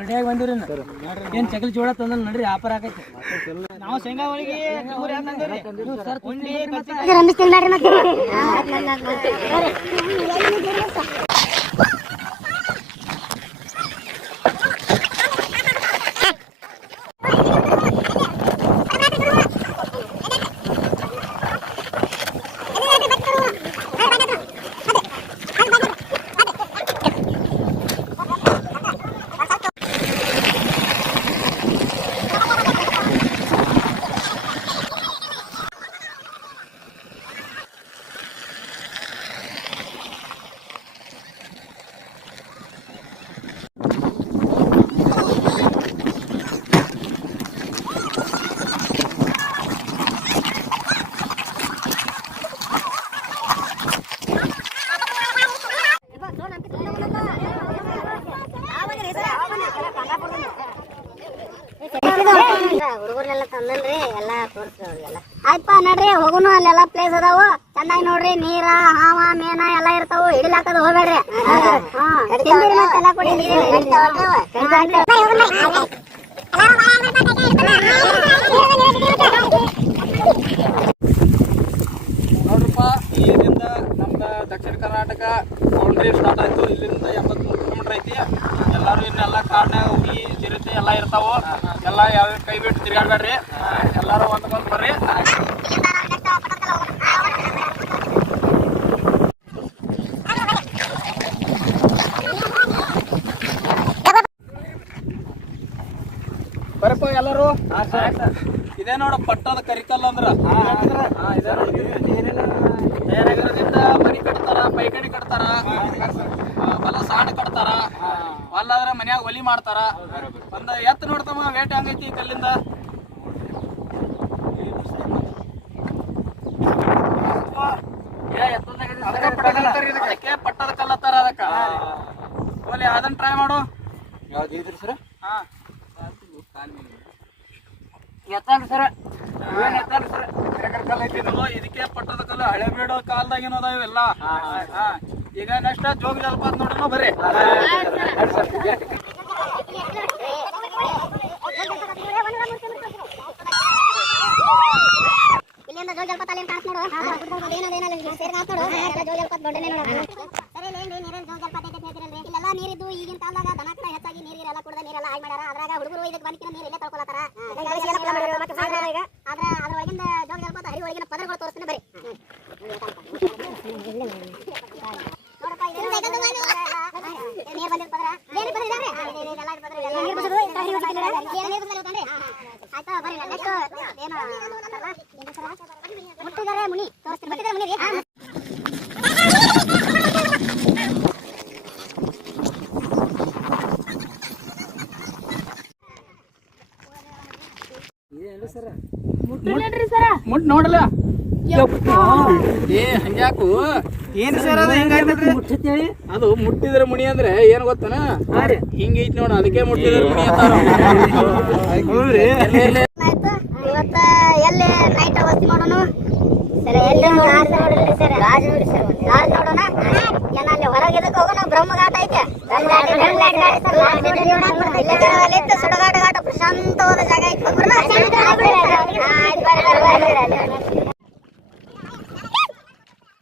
ರೆಡಿಯಾಗಿ ಬಂದಿವ್ರಿ ಏನ್ ಚಕಲಿ ಜೋಳ ತಂದ ನಡ್ರಿ ವ್ಯಾಪಾರ ಆಗೈತಿ ನಾವು ಶೇಂಗಾ ಹೋಳಿಗೆ ಹುಡುಗರ್ನೆಲ್ಲ ತಂದನ್ರಿ ಎಲ್ಲಾ ತೋರಿಸ್ರಿ ಅವ್ರಿಗೆಲ್ಲ. ಆಯ್ತಪ್ಪ ನಡ್ರಿ ಹೋಗುನು, ಅಲ್ಲೆಲ್ಲಾ ಪ್ಲೇಸ್ ಅದಾವು ಚೆನ್ನಾಗಿ ನೋಡ್ರಿ. ನೀರ ಹಾವ ಮೇನ ಎಲ್ಲಾ ಇರ್ತಾವು, ಹಿಡಿಲಾಕದ ಹೋಗ್ಬೇಡ್ರಿ. ನೋಡ್ರಪ್ಪ, ಇಲ್ಲಿಂದ ನಮ್ದ ದಕ್ಷಿಣ ಕರ್ನಾಟಕ ಬೌಂಡ್ರಿ ಸ್ಟಾರ್ಟ್ ಆಯ್ತು. ಇಲ್ಲಿಂದ 83 ಕಿಲೋಮೀಟರ್ ಐತಿ. ಎಲ್ಲಾರು ಇನ್ನೆಲ್ಲ ಕಾಡ್ನಾಗ ಹುಲಿ ಚಿರತೆ ಎಲ್ಲ ಇರ್ತಾವು. ಎಲ್ಲ ಯಾವ ಕೈ ಬಿಟ್ಟು ತಿರ್ಗಾಡ್ಬೇಡ್ರಿ, ಎಲ್ಲಾರು ಒಂದ್ ಬರ್ರಿ. ಬರಪ್ಪ ಎಲ್ಲರೂ. ಇದೇ ನೋಡ ಪಟ್ಟದ ಕರಿಕಲ್ಲ ಅಂದ್ರ ತಯಾರಾಗಿರೋದ್ರಿಂದ ಮನಿ ಕಟ್ತಾರ, ಪೈಕಣಿ ಕಟ್ತಾರ, ಹೊಲ ಸಾಣ ಕಟ್ತಾರ, ಹೊಲ್ಲಾದ್ರೆ ಮನ್ಯಾಗ ಒಲಿ ಮಾಡ್ತಾರ. ಒಂದ್ ಎತ್ತು ನೋಡ್ತಮ್ಮ ವೇಟ್ ಹಂಗೈತಿ ಕಲ್ಲಿಂದ. ಅದಕ್ಕೆ ಪಟ್ಟದ ಕಲ್ಲತ್ತಾರ. ಅದಕ್ಕ ಒಲಿ ಅದನ್ನ ಟ್ರೈ ಮಾಡು. ಯಾವ್ದು ಸರ್? ಹಾ ಇದಕ್ಕೆ ಪಟ್ಟದ ಕಲ್ಲು ಹಳೆ ಬೀಡೋ ಕಾಲದಾಗಿನ ಅದಾವ ಇವೆಲ್ಲ. ಈಗ ನೆಕ್ಸ್ಟ್ ಜೋಗ ಜಲಪಾತ ನೋಡ್ರಿ ಬರ್ರಿ. ಇಲ್ಲಿಂದ ಜೋಗ ಜಲಪಾತ ಅಲ್ಲಿ ಕಾಣ್ ನೋಡು. ಜೋಗ ಜಲಪಾತ ದೊಡ್ಡನೇ ನೋಡ. ಇಲ್ಲೆಲ್ಲ ನೀರಿದ್ದು ಈಗಿನ ಕಾಲದಾಗ ದನ ಕರ ಹೆಚ್ಚಾಗಿ ನೀರೆಲ್ಲ ಕುಡ್ದ ನೀರೆಲ್ಲ ಹಾಳು ಮಾಡ್ಯಾರ. ಅದ್ರಾಗ ಹುಡುಗರು ಇದಕ್ಕೆ ಬಂದ್ಕಿನ ನೀರು ಇಲ್ಲೇ ತಳ್ಕೊಳತಾರ. ಆದ್ರ ಅದ್ರೊಳಗಿಂದ ಜೋಗ ಜಲಪಾತ ಹರಿ ಒಳಗಿನ ಪದರಗಳು ತೋರಿಸ್ತೀನಿ ಬರ್ರಿ. ನೋಡಪ್ಪ ನೀರು ಬಂದಿದ್ದ ಪದರ ಆಯ್ತಾ ಬರ್ರಿ. ನೆಕ್ಸ್ಟ್ ಏನು ಮುಟ್ಟಿದಾರೆ ಮುನಿ ತೋರಿಸ್ತೀನಿ. ಮುಟ್ಟಿದಾರೆ ಮುನಿ ರೀ. ಮುಟ್ ನೋಡಲ್ಲ ಹಂಗ್ಯಾಕು ಏನ್ ಸರ್ ಅದು ಹೆಂಗಾಯ್ತದ್ರಿ? ಅದು ಮುಟ್ಟಿದ್ರೆ ಮುನಿ ಅಂದ್ರೆ ಏನ್ ಗೊತ್ತನ? ಹಿಂಗೈತಿ ನೋಡ, ಅದಕ್ಕೆ ಮುಟ್ಟಿದ್ರೆ ಮುನಿ ಅಂತಾರ. ಇವತ್ತ ಎಲ್ಲಿ ನೈಟ್ ವಸ್ತಿ ಮಾಡೋಣ? ನೋಡೋಣ. ಏನಲ್ಲಿ ಹೊರಗೆ ಇದಕ್ಕೆ ಹೋಗೋಣ. ಬ್ರಹ್ಮಘಾಟ ಐತೆ, ಸುಡಗಾಟ ಘಾಟ ಪ್ರಶಾಂತವಾದ ಜಾಗ ಐತೆ.